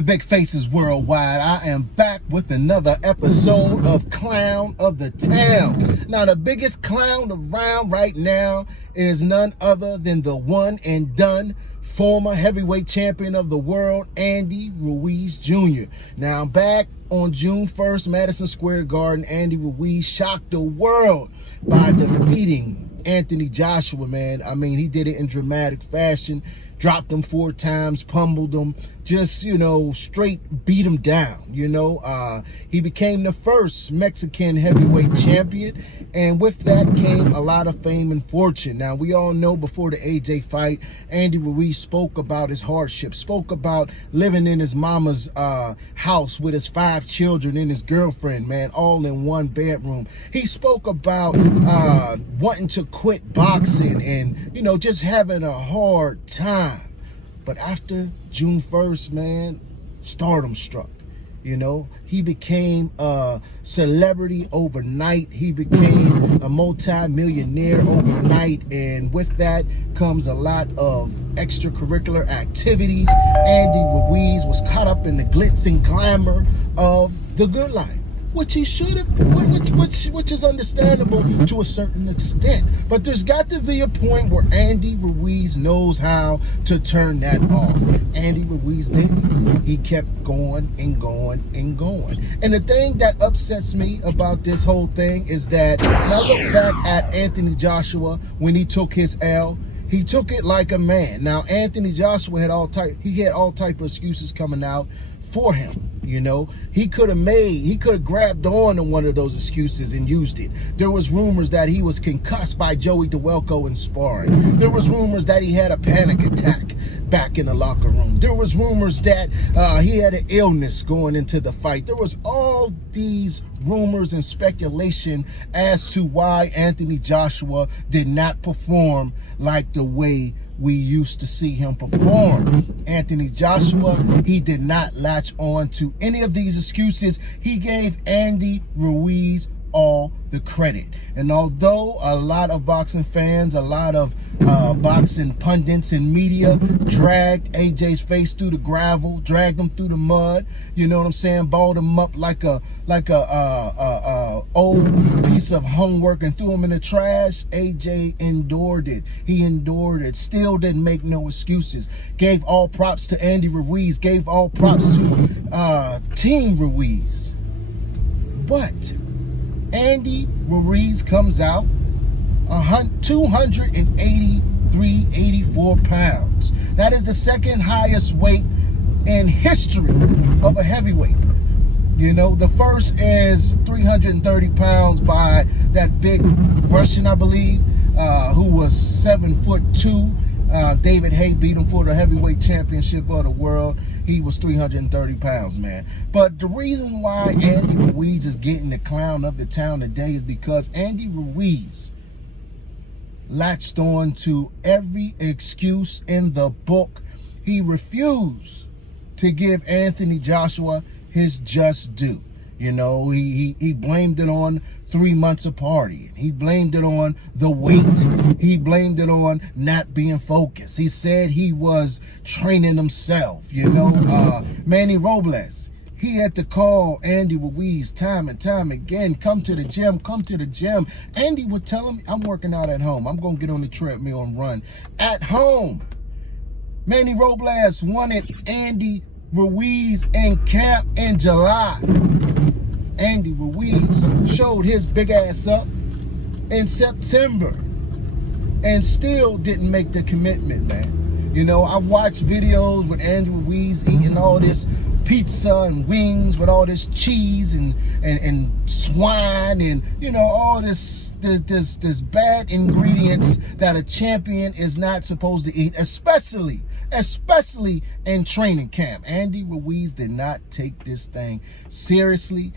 to Big Faces Worldwide. I am back with another episode of Clown of the Town. Now, the biggest clown around right now is none other than the one and done former heavyweight champion of the world, Andy Ruiz Jr. Now, back on June 1st, Madison Square Garden, Andy Ruiz shocked the world by defeating Anthony Joshua, man. I mean, he did it in dramatic fashion. Dropped him 4 times, pummeled him, just, straight beat him down, He became the first Mexican heavyweight champion, and with that came a lot of fame and fortune. Now, we all know before the AJ fight, Andy Ruiz spoke about his hardship, spoke about living in his mama's house with his 5 children and his girlfriend, man, all in one bedroom. He spoke about wanting to quit boxing and, just having a hard time. But after June 1st, man, stardom struck. He became a celebrity overnight. He became a multi-millionaire overnight. And with that comes a lot of extracurricular activities. Andy Ruiz was caught up in the glitz and glamour of the good life, which he should have, which is understandable to a certain extent. But there's got to be a point where Andy Ruiz knows how to turn that off. Andy Ruiz didn't. He kept going and going and going. And the thing that upsets me about this whole thing is that when I look back at Anthony Joshua when he took his L, he took it like a man. Now, Anthony Joshua had all type of excuses coming out for him. He could have grabbed on to one of those excuses and used it. There was rumors that he was concussed by Joey DeWelko in sparring. There was rumors that he had a panic attack back in the locker room. There was rumors that he had an illness going into the fight. There was all these rumors and speculation as to why Anthony Joshua did not perform like the way we used to see him perform. Anthony Joshua, he did not latch on to any of these excuses. He gave Andy Ruiz all the credit. And although a lot of boxing fans, a lot of boxing pundits and media dragged AJ's face through the gravel, dragged him through the mud, balled him up like a old piece of homework and threw him in the trash, AJ endured it. He endured it. Still didn't make no excuses. Gave all props to Andy Ruiz. Gave all props to Team Ruiz. But Andy Ruiz comes out 284 pounds. That is the second highest weight in history of a heavyweight. The first is 330 pounds by that big Russian, I believe, who was 7'2". David Haye beat him for the heavyweight championship of the world. He was 330 pounds, man. But the reason why Andy Ruiz is getting the clown of the town today is because Andy Ruiz latched on to every excuse in the book. He refused to give Anthony Joshua his just due. He blamed it on 3 months of partying. He blamed it on the weight. He blamed it on not being focused. He said he was training himself. Manny Robles, he had to call Andy Ruiz time and time again, come to the gym, come to the gym. Andy would tell him, I'm working out at home. I'm going to get on the treadmill and run at home. Manny Robles wanted Andy Ruiz in camp in July. Andy Ruiz showed his big ass up in September and still didn't make the commitment, man. I watched videos with Andy Ruiz eating all this pizza and wings with all this cheese and swine and all this bad ingredients that a champion is not supposed to eat, especially in training camp. Andy Ruiz did not take this thing seriously.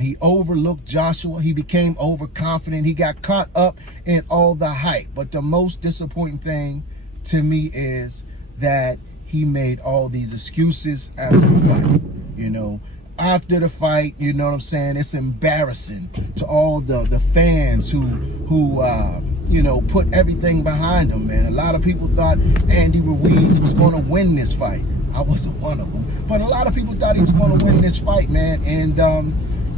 He overlooked Joshua. He became overconfident. He got caught up in all the hype. But the most disappointing thing to me is that he made all these excuses after the fight. After the fight, it's embarrassing to all the fans who put everything behind him, man. A lot of people thought Andy Ruiz was going to win this fight. I wasn't one of them. But a lot of people thought he was going to win this fight, man. And,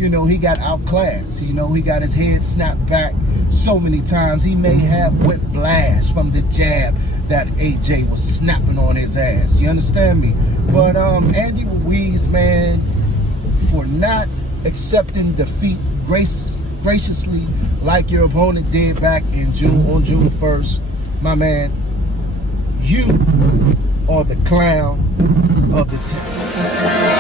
you know, he got outclassed. You know, he got his head snapped back so many times. He may have whiplash from the jab that AJ was snapping on his ass. You understand me? But Andy Ruiz, man, for not accepting defeat graciously like your opponent did back in on June 1st, my man, you are the clown of the town.